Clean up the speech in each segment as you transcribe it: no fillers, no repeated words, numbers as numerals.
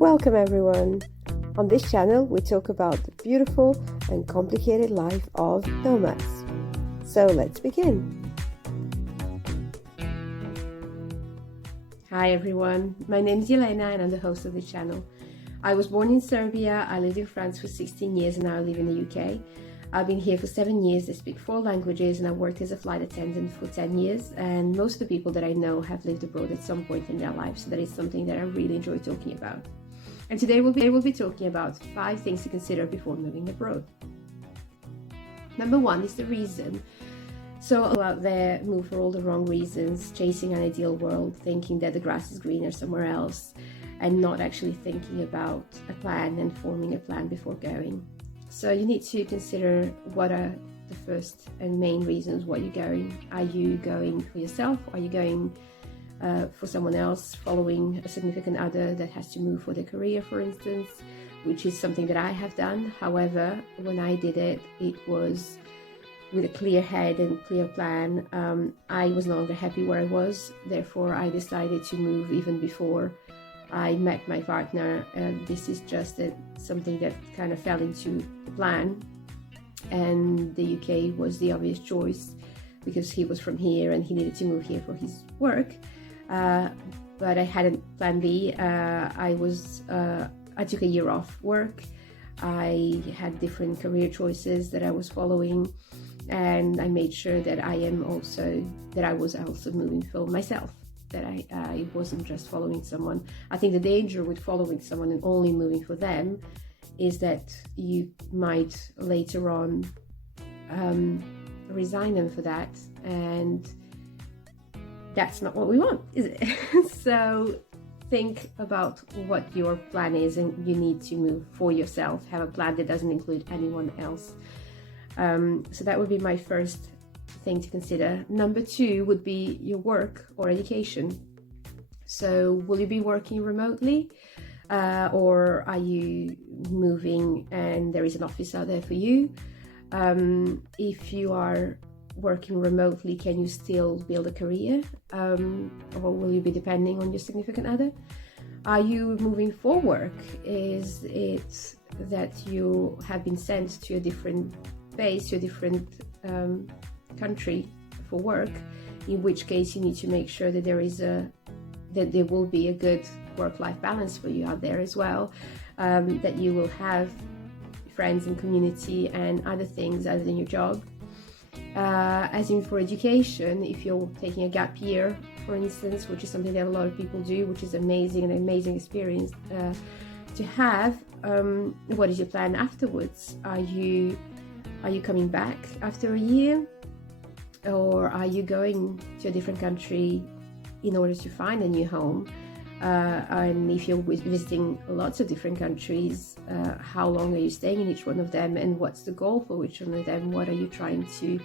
Welcome everyone! On this channel we talk about the beautiful and complicated life of nomads. So let's begin! Hi everyone, my name is Elena and I'm the host of this channel. I was born in Serbia, I lived in France for 16 years and now I live in the UK. I've been here for 7 years, I speak 4 languages and I worked as a flight attendant for 10 years, and most of the people that I know have lived abroad at some point in their lives, so that is something that I really enjoy talking about. And today we'll be talking about 5 things to consider before moving abroad. Number 1 is the reason. So out there move for all the wrong reasons, chasing an ideal world, thinking that the grass is greener somewhere else, and not actually thinking about a plan and forming a plan before going. So you need to consider what are the first and main reasons why you're going. Are you going for yourself? Are you going for someone else, following a significant other that has to move for their career, for instance, which is something that I have done. However, when I did it, it was with a clear head and clear plan. I was no longer happy where I was, therefore I decided to move even before I met my partner. This is just something that kind of fell into the plan, and the UK was the obvious choice because he was from here and he needed to move here for his work. But I hadn't plan B. I took a year off work. I had different career choices that I was following, and I made sure that I was also moving for myself, that I wasn't just following someone. I think the danger with following someone and only moving for them is that you might later on resign them for that, and that's not what we want, is it? So think about what your plan is, and you need to move for yourself. Have a plan that doesn't include anyone else. So that would be my first thing to consider. Number 2 would be your work or education. So will you be working remotely, or are you moving and there is an office out there for you? If you are working remotely, can you still build a career, or will you be depending on your significant other? Are you moving for work? Is it that you have been sent to a different base, to a different country for work, in which case you need to make sure that there will be a good work-life balance for you out there as well, that you will have friends and community and other things other than your job. As in for education, if you're taking a gap year, for instance, which is something that a lot of people do, which is an amazing experience to have, what is your plan afterwards? Are you coming back after a year, or are you going to a different country in order to find a new home? And if you're visiting lots of different countries, how long are you staying in each one of them, and what's the goal for each one of them? What are you trying to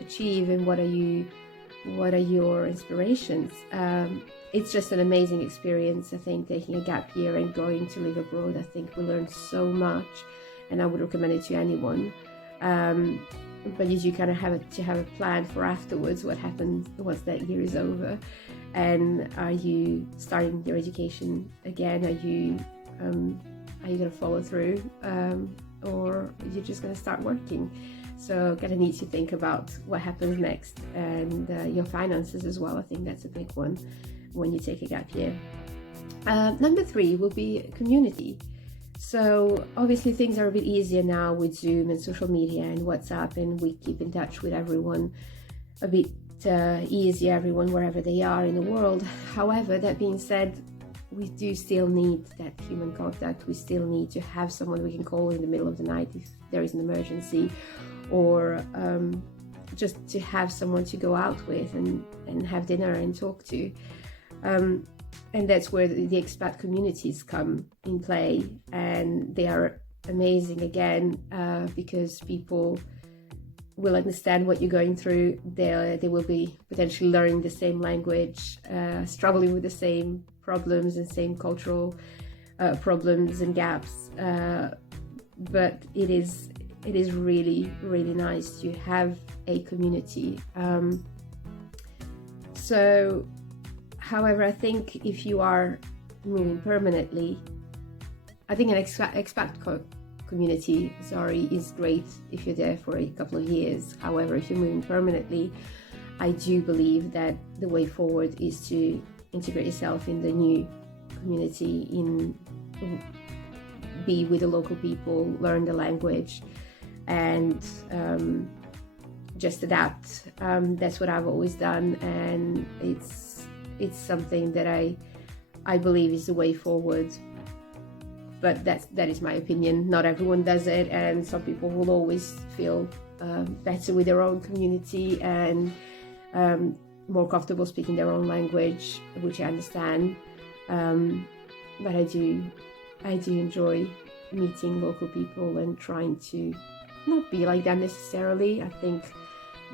achieve, and what are your inspirations? It's just an amazing experience. I think taking a gap year and going to live abroad, I think we learn so much, and I would recommend it to anyone. But you do kind of have a plan for afterwards, what happens once that year is over. And are you starting your education again? Are you going to follow through, or are you just going to start working? So going to need to think about what happens next, and your finances as well. I think that's a big one when you take a gap year. Number 3 will be community. So obviously things are a bit easier now with Zoom and social media and WhatsApp, and we keep in touch with everyone a bit easier, everyone wherever they are in the world. However, that being said, we do still need that human contact. We still need to have someone we can call in the middle of the night if there is an emergency, or just to have someone to go out with and have dinner and talk to. And that's where the expat communities come in play, and they are amazing again, because people will understand what you're going through. They will be potentially learning the same language, struggling with the same problems and same cultural problems and gaps. But it is really, really nice to have a community. However, I think if you are moving permanently, I think an expat community, is great if you're there for a couple of years. However, if you're moving permanently, I do believe that the way forward is to integrate yourself in the new community, be with the local people, learn the language, and just adapt. That's what I've always done, and it's something that I believe is the way forward. But that is my opinion. Not everyone does it, and some people will always feel better with their own community and more comfortable speaking their own language, which I understand. But I do enjoy meeting local people and trying to not be like them necessarily. I think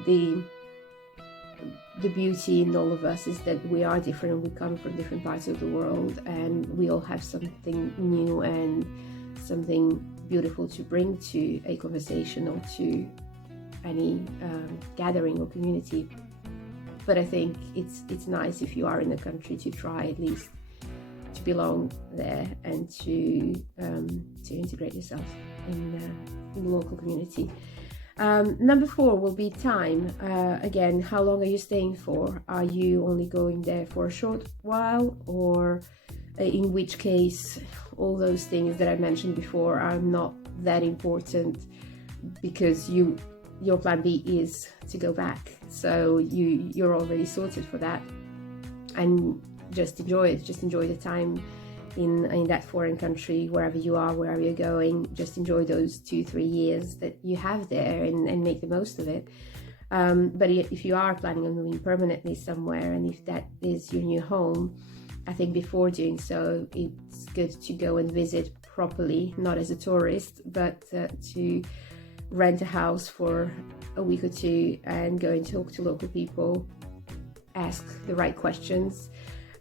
the beauty in all of us is that we are different and we come from different parts of the world, and we all have something new and something beautiful to bring to a conversation or to any gathering or community. But I think it's nice if you are in the country to try at least to belong there and to integrate yourself in the local community. Number 4 will be time. Again, how long are you staying for? Are you only going there for a short while, or in which case all those things that I mentioned before are not that important, because your plan B is to go back, so you're already sorted for that, and just enjoy it. Just enjoy the time in that foreign country, wherever you are, wherever you're going. Just enjoy those 2-3 years that you have there and make the most of it. But if you are planning on moving permanently somewhere, and if that is your new home, I think before doing so, it's good to go and visit properly, not as a tourist, but to rent a house for a week or 2 and go and talk to local people, ask the right questions,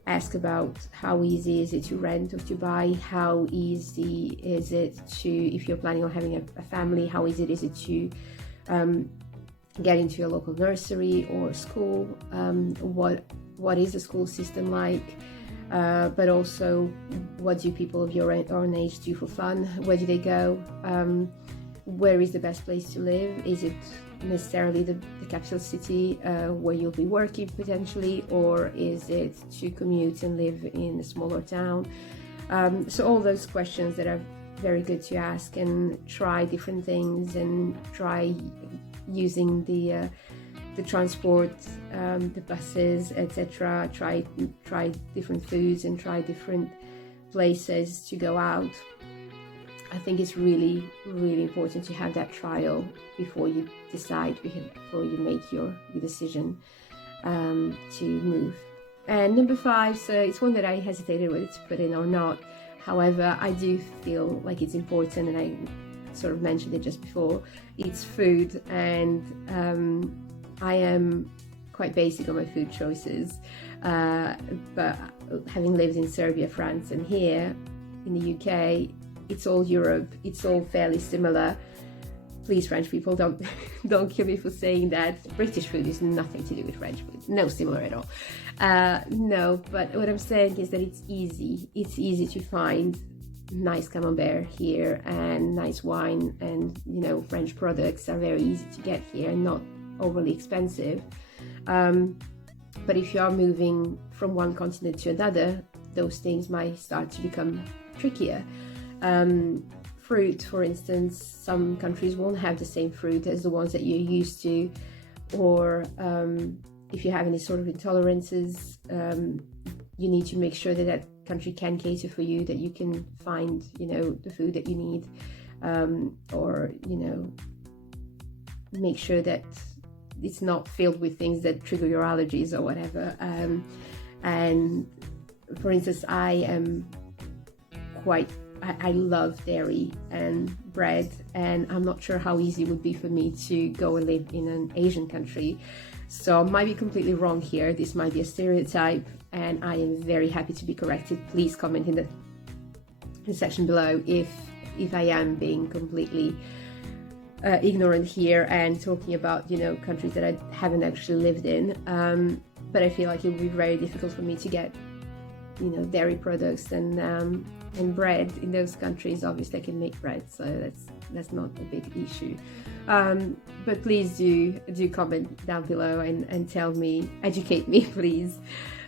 ask about how easy is it to rent or to buy, how easy is it to, if you're planning on having a family, how easy is it to get into a local nursery or school, what is the school system like, but also what do people of your own age do for fun, where do they go, where is the best place to live? Is it necessarily the capital city where you'll be working potentially, or is it to commute and live in a smaller town? So all those questions that are very good to ask, and try different things, and try using the transport, the buses, etc. Try different foods and try different places to go out. I think it's really, really important to have that trial before you decide, before you make your decision to move. And number 5, so it's one that I hesitated whether to put in or not. However, I do feel like it's important, and I sort of mentioned it just before. It's food, and I am quite basic on my food choices. But having lived in Serbia, France, and here in the UK, it's all Europe, it's all fairly similar. Please, French people, don't kill me for saying that. British food is nothing to do with French food, no similar at all. No, but what I'm saying is that it's easy to find nice camembert here, and nice wine, and French products are very easy to get here and not overly expensive. But if you are moving from one continent to another, those things might start to become trickier. Fruit, for instance, some countries won't have the same fruit as the ones that you're used to, or if you have any sort of intolerances, you need to make sure that country can cater for you, that you can find the food that you need, or make sure that it's not filled with things that trigger your allergies or whatever. And for instance, I love dairy and bread, and I'm not sure how easy it would be for me to go and live in an Asian country. So I might be completely wrong here. This might be a stereotype, and I am very happy to be corrected. Please comment in the section below if I am being completely ignorant here and talking about countries that I haven't actually lived in. But I feel like it would be very difficult for me to get dairy products and bread in those countries. Obviously, I can make bread, so that's not a big issue. But please do comment down below and tell me, educate me, please,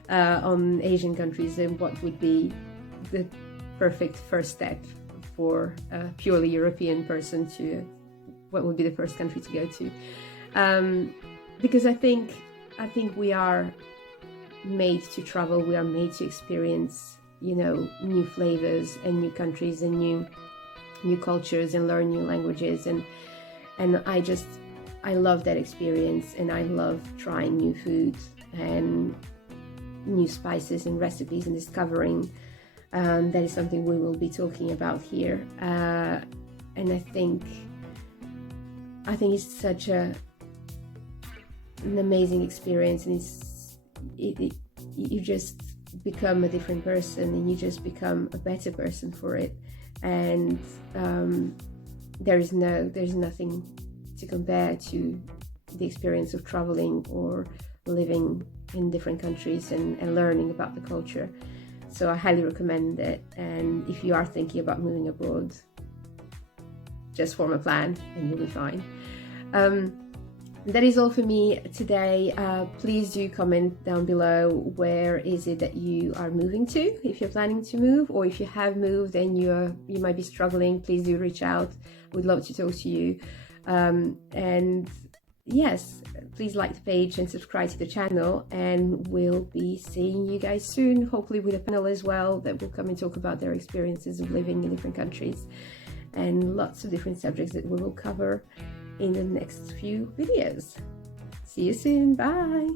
on Asian countries and what would be the perfect first step for a purely European person what would be the first country to go to. Because I think we are made to travel, we are made to experience, new flavors and new countries and new cultures and learn new languages, and I love that experience, and I love trying new foods and new spices and recipes and discovering. That is something we will be talking about here, and I think it's such an amazing experience, and you just become a different person, and you just become a better person for it, and there's nothing to compare to the experience of traveling or living in different countries and learning about the culture. So I highly recommend it, and if you are thinking about moving abroad, just form a plan and you'll be fine. That is all for me today. Please do comment down below, where is it that you are moving to, if you're planning to move, or if you have moved and you might be struggling. Please do reach out. We'd love to talk to you. And yes, please like the page and subscribe to the channel, and we'll be seeing you guys soon, hopefully with a panel as well that will come and talk about their experiences of living in different countries, and lots of different subjects that we will cover in the next few videos. See you soon. Bye.